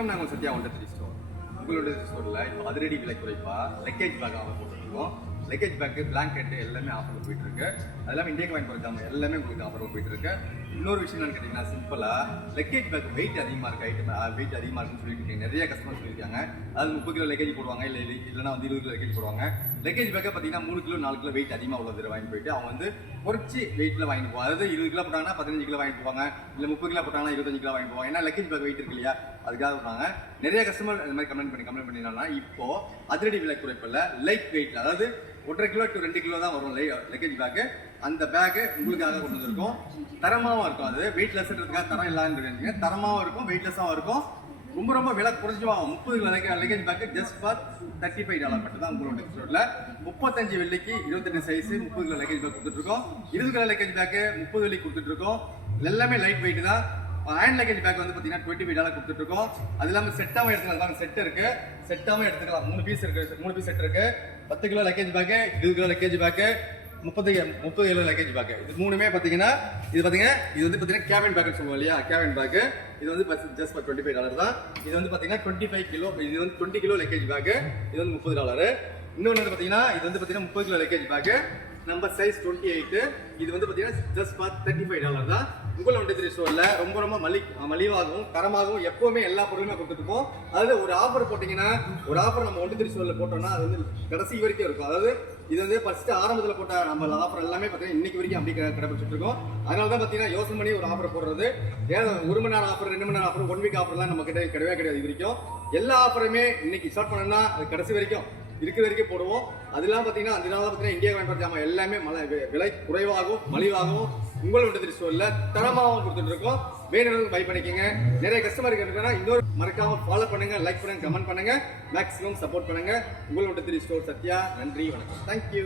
வணக்கம். நாங்கள் சத்யா ஒன்றை ஸ்டோர். உங்களுடைய ஸ்டோரில் இப்போ அதிரடி விலை குறைப்பா லக்கேஜ் பேக் ஆஃபர் போட்டுருக்கோம். லக்கேஜ் பேக்கு, பிளாங்கெட்டு எல்லாமே ஆஃபர் போயிட்டு இருக்கு. அது எல்லாமே இந்தியா வாங்கி போயிருக்காங்க, எல்லாமே உங்களுக்கு ஆஃபர் போயிட்டு இருக்கு. இன்னொரு விஷயம் என்னன்னு கேட்டீங்கன்னா, சிம்பிளா லக்கேஜ் பேக் வெயிட் அதிகமாக இருக்கு, ஐட்டம் வெயிட் அதிகமாக இருக்குன்னு சொல்லிட்டு நிறைய கஸ்டமர் சொல்லியிருக்காங்க. அதாவது 30 கிலோ லக்கேஜ் போடுவாங்க, இல்லைன்னா 20 கிலோ லக்கேஜ் போடுவாங்க. லக்கேஜ் பேக்கை பார்த்தீங்கன்னா 3 கிலோ 4 கிலோ வெயிட் அதிகமாக உள்ளது வாங்கி போயிட்டு அவங்க குறைச்சி வெயிட்ல வாங்கிட்டு போவாங்க. அதாவது 20 கிலோ போட்டாங்கன்னா 15 கிலோ வாங்கிட்டு போவாங்க, இல்லை 30 கிலோ போட்டாங்கன்னா 25 கிலோ வாங்கிட்டு போவாங்க. ஏன்னா லக்கேஜ் பேக் வெயிட் இருக்கு இல்லையா, அதுக்காக சொன்னாங்க. நிறைய கஸ்டமர் இந்த மாதிரி கம்ப்ளைண்ட் பண்ணினா இப்போ அதிரடி விலை குறைப்பில் லைட் வெயிட்ல, அதாவது 1.5 கிலோ to 2 கிலோ தான் வரும் லக்கேஜ் பேக்கு. அந்த பேக்கு உங்களுக்காக கொண்டு வந்திருக்கும். தரமாகவும் இருக்கும். அது வெயிட்லெஸ்ன்றதுக்காக தரம் இல்லான்னு தரமாகவும் இருக்கும், வெயிட்லெஸ்ஸாகவும் இருக்கும். ரொம்ப ரொம்ப விலை குறைஞ்சி வாங்கும். 30 kilo luggage bag just for $35 மட்டும் தான் உங்களோட ஸ்டோர்ல. 35 வெள்ளிக்கு 28 சைஸ் 30 கிலோ லக்கேஜ் பேக் கொடுத்துட்டு இருக்கோம். 20 கிலோ லக்கேஜ் பேக்கு 30 வெள்ளிக்கு கொடுத்துட்டு இருக்கோம். எல்லாமே லைட் வெயிட் தான். ஹேண்ட் லக்கேஜ் பேக் வந்து பார்த்தீங்கன்னா $25 கொடுத்துட்டு இருக்கோம். அது இல்லாமல் செட்டாகவும் எடுத்துக்கலாம். செட் இருக்கு, செட்டாகவும் எடுத்துக்கலாம். 3 பீஸ் இருக்கு, 3 பீஸ் செட் இருக்கு. 10 kilo luggage bag, 20 kilo luggage bag, 30 kilo luggage bag. இது மூணுமே பார்த்தீங்கன்னா இது வந்து பார்த்தீங்கன்னா கேபின் பேக்குன்னு சொல்லுவோம் இல்லையா, கேபின் பேக்கு. இது வந்து ஜஸ்ட் ஃபார் $25 தான். இது வந்து பார்த்தீங்கன்னா 25 கிலோ, இது வந்து 20 கிலோ லக்கேஜ் பேக்கு. இது வந்து $30. இன்னொன்று வந்து பார்த்தீங்கன்னா இது வந்து பார்த்தீங்கன்னா 30 kilo luggage bag, number size 28. இது வந்து பார்த்தீங்கன்னா ஜஸ்ட் ஃபார் $35 தான். உங்கள் ஒன்றை ஸ்டோர்ல ரொம்ப ரொம்ப மலிவாகவும் தரமாகவும் எப்பவுமே எல்லா பொருளுமே கொடுத்துருக்கோம். அதாவது ஒரு ஆஃபர் போட்டீங்கன்னா, ஒரு ஆஃபர் நம்ம ஒன்றை ஸ்டோர்ல போட்டோம்னா அது வந்து கடைசி வரைக்கும் இருக்கும். அதாவது இது வந்து ஃபர்ஸ்ட் ஆரம்பத்தில் போட்ட நம்ம ஆஃபர் எல்லாமே பார்த்தீங்கன்னா இன்னைக்கு வரைக்கும் அப்படி கடைபிடிச்சிட்டு இருக்கோம். அதனால தான் பார்த்தீங்கன்னா யோசனை பண்ணி ஒரு ஆஃபர் போடுறது. ஏன் 1 மணி நேரம் ஆஃபர், 2 மணி நேரம் ஆஃபர், 1 வீக் ஆஃபர்லாம் நம்ம கிட்ட கிடையாது. இது வரைக்கும் எல்லா ஆஃபருமே இன்னைக்கு ஸ்டார்ட் பண்ணோம்னா அது கடைசி வரைக்கும் இருக்கிற வரைக்கும் போடுவோம். அதெல்லாம் பார்த்தீங்கன்னா அந்த நாள் பார்த்தீங்கன்னா இந்தியா வாங்கி ஜாமான் எல்லாமே விலை குறைவாகவும் மலிவாகவும் உங்கள் ஒன்றை ஸ்டோர்ல தரமாகவும் கொடுத்துட்டு இருக்கோம். வேணும்னு பை பண்ணிக்கோங்க. நிறைய கஸ்டமர் இருக்குன்னா இன்னொரு மறக்காம ஃபாலோ பண்ணுங்க, லைக் பண்ணுங்க, கமெண்ட் பண்ணுங்க, மேக்ஸிமம் சப்போர்ட் பண்ணுங்க. உங்கள் ஒன்றை ஸ்டோர் சத்யா. நன்றி, வணக்கம். தேங்க்யூ.